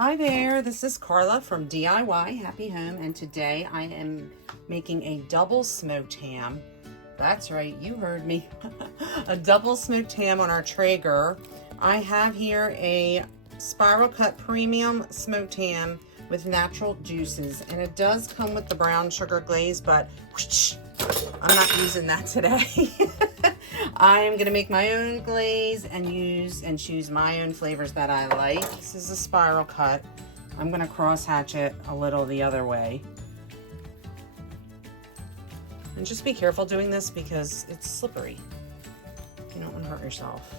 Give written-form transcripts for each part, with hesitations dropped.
Hi there, this is Carla from DIY Happy Home, and today I am making a double smoked ham. That's right, you heard me. A double smoked ham on our Traeger. I have here a spiral cut premium smoked ham with natural juices, and it does come with the brown sugar glaze, but whoosh, I'm not using that today. I am gonna make my own glaze and choose my own flavors that I like. This is a spiral cut. I'm gonna cross hatch it a little the other way. And just be careful doing this because it's slippery. You don't want to hurt yourself.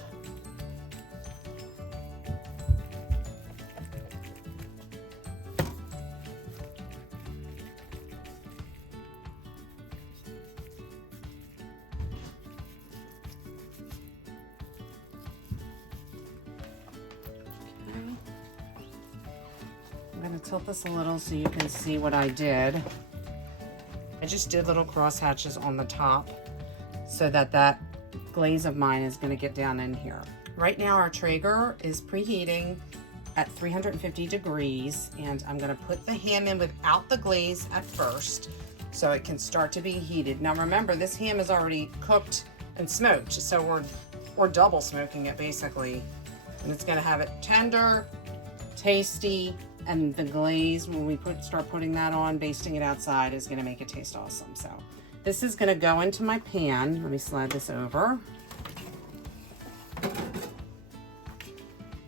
I'm going to tilt this a little so you can see what I did. I just did little cross hatches on the top so that that glaze of mine is going to get down in here. Right now our Traeger is preheating at 350 degrees, and I'm going to put the ham in without the glaze at first so it can start to be heated. Now remember, this ham is already cooked and smoked, so we're double smoking it basically, and it's going to have it tender, tasty, and the glaze, when we start putting that on, basting it outside, is gonna make it taste awesome. So this is gonna go into my pan. Let me slide this over.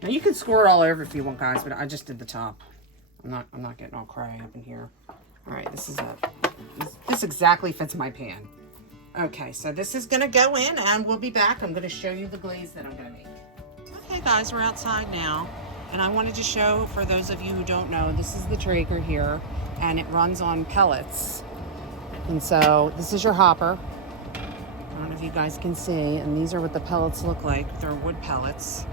Now you can score it all over if you want, guys, but I just did the top. I'm not getting all cray up in here. All right, this exactly fits my pan. Okay, so this is gonna go in, and we'll be back. I'm gonna show you the glaze that I'm gonna make. Okay, guys, we're outside now. And I wanted to show, for those of you who don't know, this is the Traeger here, and it runs on pellets. And so this is your hopper. I don't know if you guys can see, and these are what the pellets look like. They're wood pellets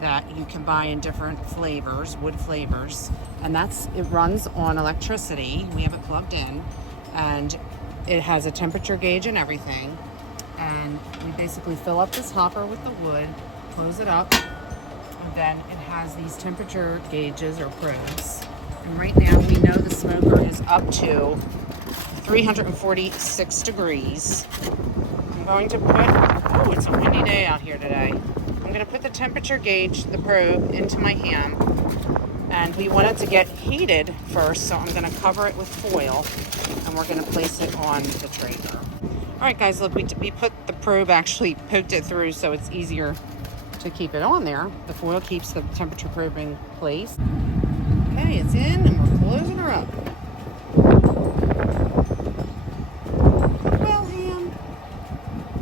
that you can buy in different flavors, wood flavors. And it runs on electricity. We have it plugged in, and it has a temperature gauge and everything. And we basically fill up this hopper with the wood, close it up, and then it has these temperature gauges or probes. And right now we know the smoker is up to 346 degrees. I'm going to put, it's a windy day out here today. I'm going to put the temperature gauge, the probe, into my ham. And we want it to get heated first, so I'm going to cover it with foil, and we're going to place it on the Traeger. All right, guys, look, we put the probe, actually poked it through so it's easier to keep it on there. The foil keeps the temperature probe in place. Okay, it's in, and we're closing her up. Well, ham.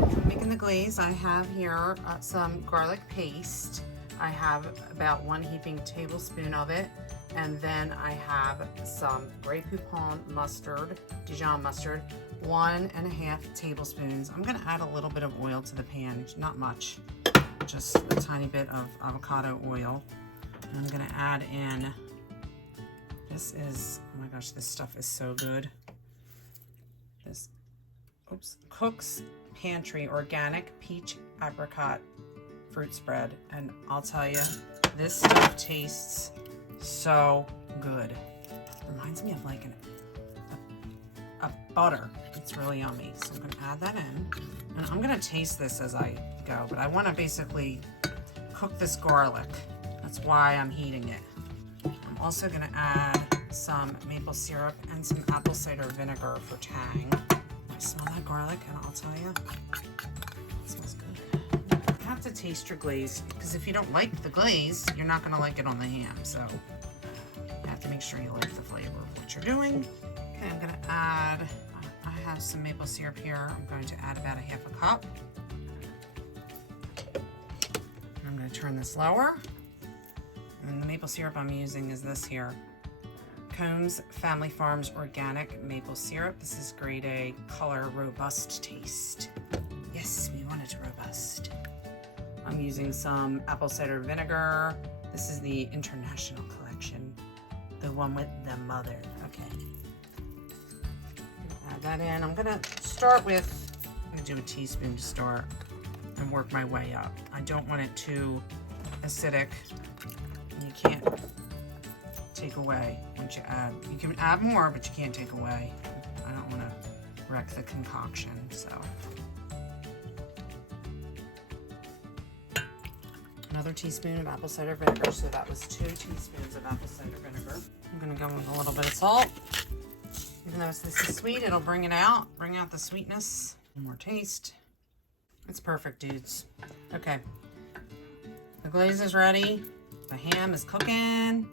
I'm making the glaze. I have here some garlic paste. I have about 1 heaping tablespoon of it, and then I have some Grey Poupon mustard, Dijon mustard, 1.5 tablespoons. I'm going to add a little bit of oil to the pan, not much. Just a tiny bit of avocado oil. And I'm gonna add in, this is, oh my gosh, this stuff is so good. This, Cook's Pantry Organic Peach Apricot Fruit Spread. And I'll tell you, this stuff tastes so good. Reminds me of like a butter. It's really yummy. So I'm gonna add that in. And I'm gonna taste this as I go, but I wanna basically cook this garlic. That's why I'm heating it. I'm also gonna add some maple syrup and some apple cider vinegar for tang. I smell that garlic, and I'll tell you, it smells good. You have to taste your glaze, because if you don't like the glaze, you're not gonna like it on the ham. So you have to make sure you like the flavor of what you're doing. Okay, I'm gonna add, I have some maple syrup here. I'm going to add about 1/2 cup. I'm going to turn this lower. And the maple syrup I'm using is this here. Combs Family Farms Organic Maple Syrup. This is grade A, color, robust taste. Yes, we want it robust. I'm using some apple cider vinegar. This is the International Collection. The one with the mother. Okay. Add that in. I'm gonna start with, I'm gonna do a teaspoon to start and work my way up. I don't want it too acidic. You can't take away once you add. You can add more, but you can't take away. I don't want to wreck the concoction, so. Another teaspoon of apple cider vinegar, so that was 2 teaspoons of apple cider vinegar. I'm gonna go with a little bit of salt. Even though this is sweet, it'll bring out the sweetness. One more taste. It's perfect, dudes. Okay, the glaze is ready. The ham is cooking.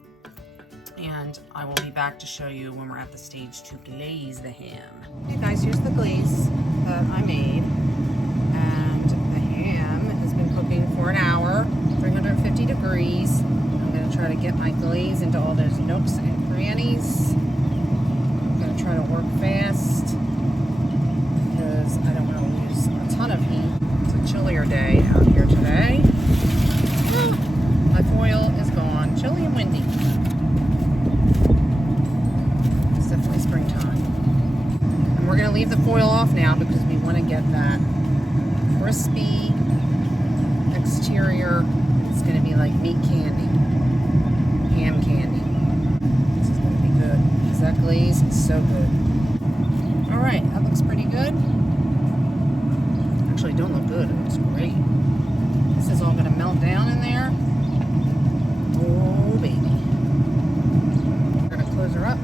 And I will be back to show you when we're at the stage to glaze the ham. Okay guys, here's the glaze that I made. And the ham has been cooking for an hour, 350 degrees. I'm gonna try to get my glaze into all those nooks and crannies. I'm gonna try to work fast because I don't wanna lose a ton of heat. It's a chillier day out here today. My foil is gone, chilly and windy. Definitely springtime. And we're going to leave the foil off now because we want to get that crispy exterior. It's going to be like meat candy, ham candy. This is going to be good because that glaze is so good. All right, that looks pretty good. Actually, don't look good. It looks great. This is all going to melt down in there. Oh, baby. We're going to close her up.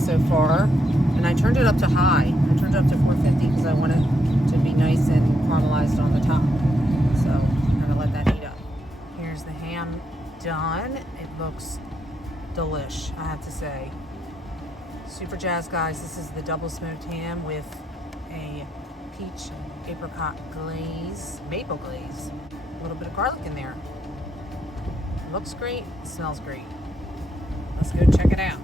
So far, and I turned it up to high. I turned it up to 450 because I want it to be nice and caramelized on the top. So I'm gonna let that heat up. Here's the ham done. It looks delish, I have to say. Super jazzed, guys. This is the double smoked ham with a peach apricot glaze, maple glaze, a little bit of garlic in there. It looks great. It smells great. Let's go check it out.